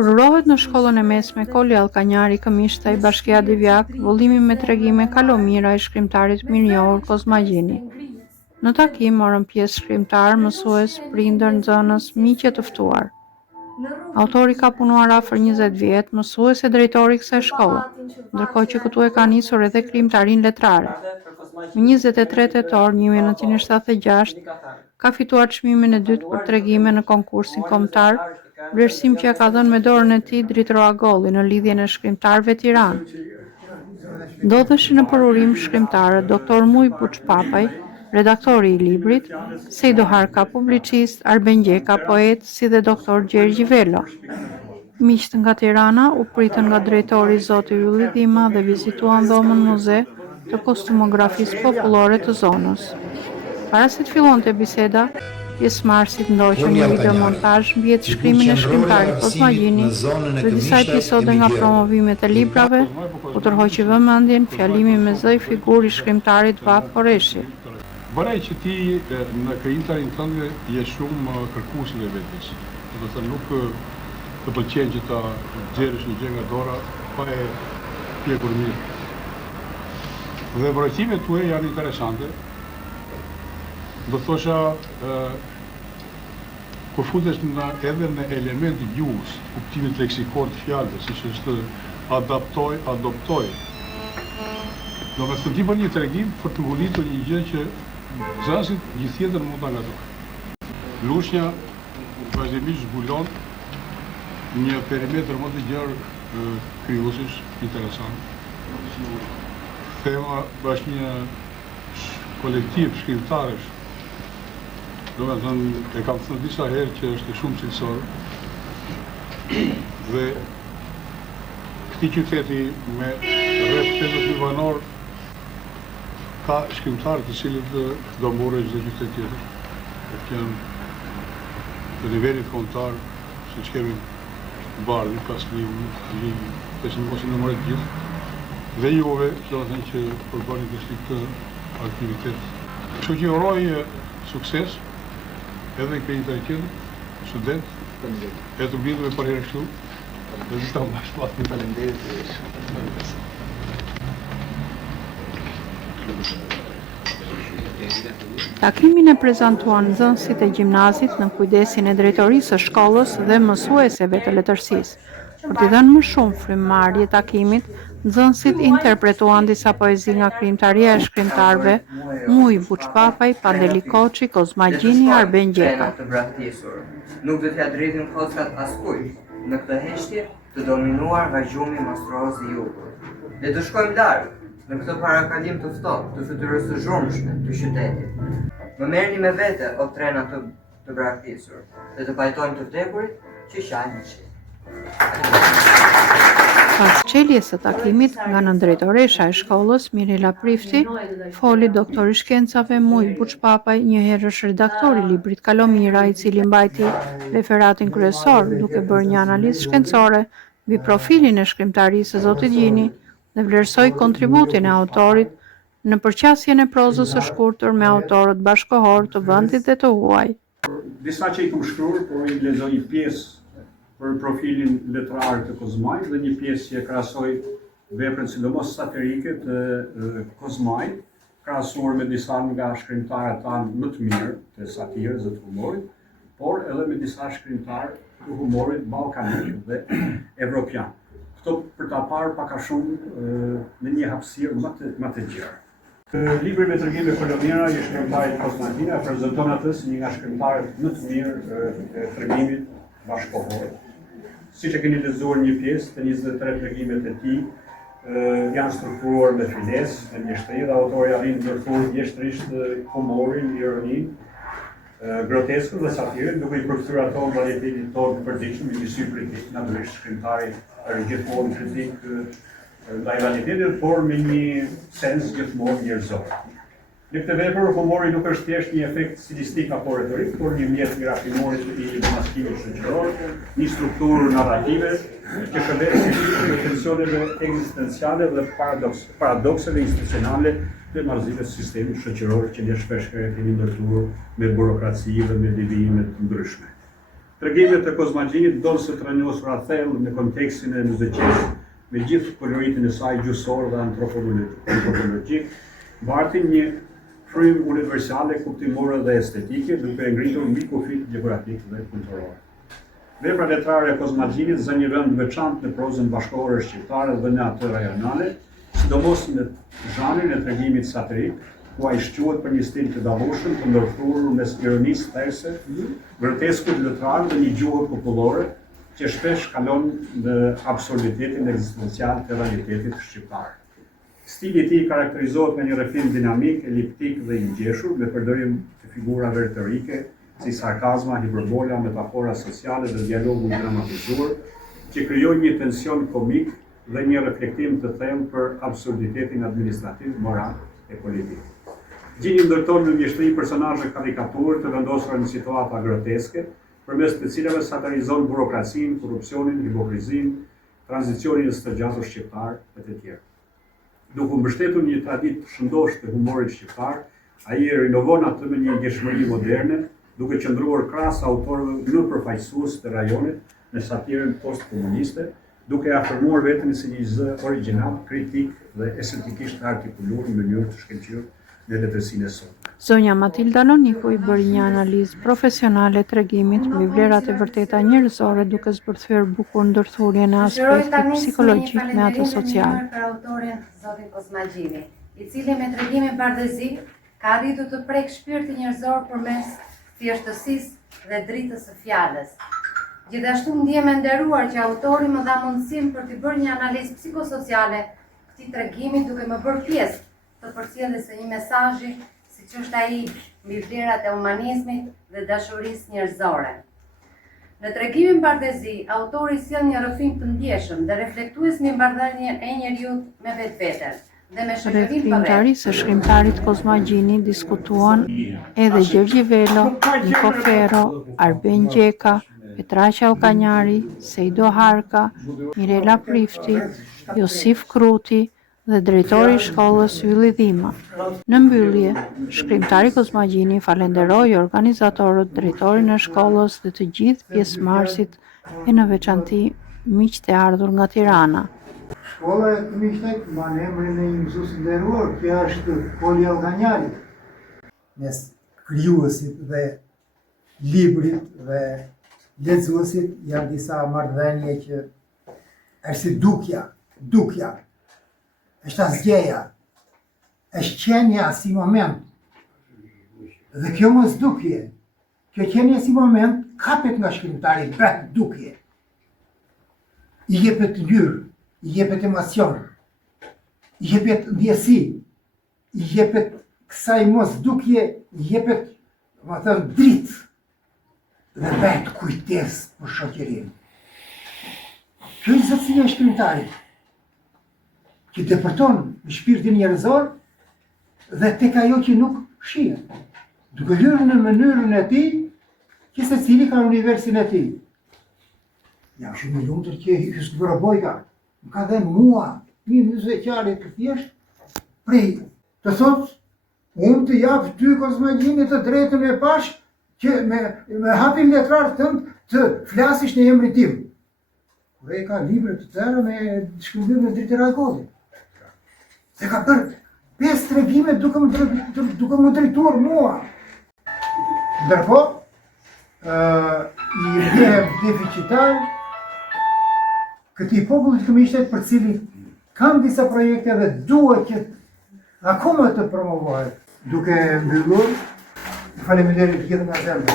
Përrurohet në shkollën e mesme Koli Allkanjari, Këmishtaj, Bashkia Divjak, vëllimi me tregime Kalomira e shkrimtarit mirënjohur Kozmagjini. Në takim morën pjesë shkrimtar, mësues, prindër, nxënës, miqje të ftuar. Autori ka punuar afër 20 vjet, mësues e drejtori i kësaj shkolle, ndërkohë që këtu e ka nisur edhe krijimtarinë letrare. Më 23 tetor 1976 ka fituar çmimin e dytë për tregime në konkursin kombëtar, vlerësim që ja ka dhënë me dorën e tij Dritro Agolli në lidhjen e shkrimtarëve Tiranë. Ndodheshin në përurim shkrimtarët Dr. Muj Buçpapaj, redaktori i librit, Sejdo Harka, publicist, Arben Gjeka, poet, si dhe Dr. Gjergji Velo. Miqt nga Tirana u pritën nga drejtori Zoti Ylli Dima dhe vizituan dhomën muze të kostumografisë popullore të zonës. Para se të fillonte biseda, pjesëmarrësit ndoqën një videomontazh mbi shkrimin e shkrimtarit Kozmagjini dhe disa episode nga promovimet e librave, ku tërhoqi vëmendjen fjalimi me zë i figurë i shkrimtarit Vat Koreshi. Bërej që ti në krijimtarin tënde je shumë kërkuese e vetes. Do të thënë nuk të pëlqen që ta nxjerrësh një gjë nga dora pa e pjekur mirë. Dhe vërejtimet tuaja janë interesante. Do thosha kur futesh edhe në elementi gjuhës, kuptimit leksikor të fjalëve, siç është adoptoj. Do të thënë ti bën një tregim për të ngulitur një gjë që nxënësit gjithjetër mund ta ngatrojnë. Lushnja vazhdimisht zbulon një perimetër më të gjerë krijuesish interesant. Thema është një kolektiv shkrimtarësh. Do të thënë, e kam thënë disa herë që është shumë cilësor. Dhe këtij qyteti me rreth 50.000 banor ka shkrimtarë të cilët do morën çdo qytet tjetër. Që janë të nivelit kombëtar, siç kemi Bardhi, Kasliu, pesë mos i numëroj të gjithë. Dhe juve, do të thënë që përbani këtë aktivitet. Kështu që uroj sukses edhe krijimtarit tjetër, student, e të mbitur për herë kështu. Dhe të mbash pas faleminderit. Takimin e prezantuan nxënësit e gjimnazit në kujdesin e drejtorisë së shkollës dhe mësueseve të letërsisë. Për t'i dhënë më shumë frymëmarrje takimit, nxënësit interpretuan disa poezi nga krijimtaria e shkrimtarëve Muj Buçpapaj, Pandeli Koçi, Kozmagjini, Arben Gjeka. Nuk do t'ja drejtim kockat askujt në këtë heshtje të dominuar nga gjumi mastroz i jugut. Le të shkojmë larg në këtë parakalim të ftohtë të fytyrës së zhurmshme të qytetit. Më merrni me vete o trena të braktisur dhe të pajtojmë të vdekurit që shajnë qi. Pas çeljes së takimit nga nëndrejtoresha e shkollës Mirela Prifti, foli doktori i shkencave Muj Buçpapaj, një herë është redaktori i librit Kalomira, i cili mbajti referatin kryesor duke bërë një analizë shkencore mbi profilin e shkrimtarisë së Zotit Gjini dhe vlerësoi kontributin e autorit në përqasjen e prozës së shkurtër me autorët bashkohor të vendit dhe të huaj. Disa që i kam shkruar, por i lexoj një pjesë për profilin letrar të Kozmajt dhe një pjesë që krahasoi veprën sidomos satirike të Kozmajt, krahasuar me disa nga shkrimtarët tanë më të mirë të satirës dhe të humorit, por edhe me disa shkrimtarë të humorit ballkanik dhe evropian. Këto për ta parë pak a shumë në një hapësirë më të gjerë. Libri me tregime Kalomira i shkrimtarit Kozmagjini prezanton atë si një nga shkrimtarët më të mirë të tregimit bashkohor. Siç e keni lexuar një pjesë të 23 tregimet e tij, janë strukturuar me filesë, me mjeshtri dhe autori arrin të ndërthurë mjeshtrisht humorin, ironinë, groteskën dhe satirën, duke i përkthyer ato në varietetin tonë të përditshëm me një sy kritik. Natyrisht shkrimtari është gjithmonë kritik ndaj realitetit, por me një sens gjithmonë njerëzor. Në këtë vepër humori nuk është thjesht një efekt stilistik apo retorik, por një mjet i rafinorit i demaskimit shoqëror, një strukturë narrative që shërben si filtri i tensioneve ekzistenciale dhe paradokseve institucionale të marrëdhënieve të sistemit shoqëror që ne shpesh kemi ndërtuar me burokraci dhe me devijime të ndryshme. Tregimet e Kozmagjinit donë se të rënjosura thellë në kontekstin e muzikës, me gjithë koloritin e saj gjysor dhe antropologjik, bartin një frym universale, kuptimore dhe estetike, duke e ngritur mbi kufit gjeografik dhe kulturor. Vepra letrare e Kozmagjinit zë një vend veçantë në prozën bashkëkohore shqiptare dhe në atë rajonale, sidomos në zhanrin e tregimit satirik, ku ai shquhet për një stil të dallueshëm të ndërthurur mes ironisë therse, groteskut letrar dhe një gjuhë popullore që shpesh kalon në absurditetin ekzistencial të realitetit shqiptar. Stili i tij karakterizohet me një rrëfim dinamik, eliptik dhe i ngjeshur, me përdorim të figurave retorike si sarkazma, hiperbola, metafora sociale dhe dialogu i dramatizuar, që krijojnë një tension komik dhe një reflektim të thellë për absurditetin administrativ, moral e politik. Gjini ndërton në mjeshtri personazhe karikaturë të vendosura në situata groteske, përmes të cilave satirizon burokracinë, korrupsionin, hipokrizinë, tranzicionin e stërgjatur shqiptar e të tjerë. Duke mbështetur një traditë shëndosh të humorit shqiptar, ai e rinovon atë me një ndjeshmëri moderne, duke qëndruar krahas autorëve më përfaqësues të rajonit në satirën post-komuniste, duke afirmuar veten si një zë origjinal, kritik dhe estetikisht artikuluar në mënyrë të shkëlqyer në letërsinë e sotme. Zonja Matilda Loniku i bëri një analizë profesionale tregimit mbi vlerat e vërteta njerëzore, duke zbërthyer bukur ndërthurjen e aspektit psikologjik me atë social. Për autorin zotin Kozmagjini, i cili me tregimin bardhëzi ka arritur të prek shpirtin njerëzor përmes thjeshtësisë dhe dritës së fjalës. Gjithashtu ndjem e nderuar që autori më dha mundësinë për të bërë një analizë psikosociale këtij tregimi, duke më bërë pjesë të përcjelljes së një mesazhi, siç është ai mbi vlerat e humanizmit dhe dashurisë njerëzore. Në tregimin bardhëzi, autori sjell një rrëfim të ndjeshëm dhe reflektues mbi marrëdhënien e njeriu me vetveten dhe me shoqërinë Rreth përreth. krijimtarisë së shkrimtarit Kozmagjini diskutuan edhe Gjergji Velo, Niko Ferro, Arben Gjeka, Petraqe Allkanjari, Sejdo Harka, Mirela Prifti, Josif Kruti dhe drejtori i shkollës Ylli Dhima. Në mbyllje, shkrimtari Kozmagjini falenderoi organizatorët, drejtorin e shkollës dhe të gjithë pjesëmarrësit e në veçanti miqtë e ardhur nga Tirana. Shkolla e të miqtet mban emrin e një mësuesi nderuar, që është Koli Allkanjari. Mes krijuesit dhe librit dhe lexuesit janë disa marrëdhënie që është si dukja, është asgjeja, është qenja si moment. Dhe kjo mosdukje, kjo qenja si moment, kapet nga shkrimtari, bëhet dukje. I jepet ngjyrë, i jepet emocion, i jepet ndjesi, i jepet kësaj mosdukje, i jepet, më thënë, dritë dhe bëhet kujtesë për shoqërinë. Kjo është zotësia e shkrimtarit, që depërton në shpirtin njerëzor dhe tek ajo që nuk shihet, duke hyrë në mënyrën e tij, që secili ka universin e tij. Jam shumë i lumtur që Hyjus Grobojka më ka dhënë mua, një mëzveçare të thjesht, prej të thotë, unë të jap ty Kozmagjinit të drejtën e pash që me hapin letrar tënd të flasish në emrin tim. Kur e ka libre të tëra me shkëmbim në dritë rakodit. Se ka bërë 5 tregime duke më drejtuar mua. Ndërkohë, i bie deficitar këtij populli të miqtet për cilin kam disa projekte dhe duhet që akoma të promovohet. Duke mbyllur, faleminderit të gjithë nga zemra.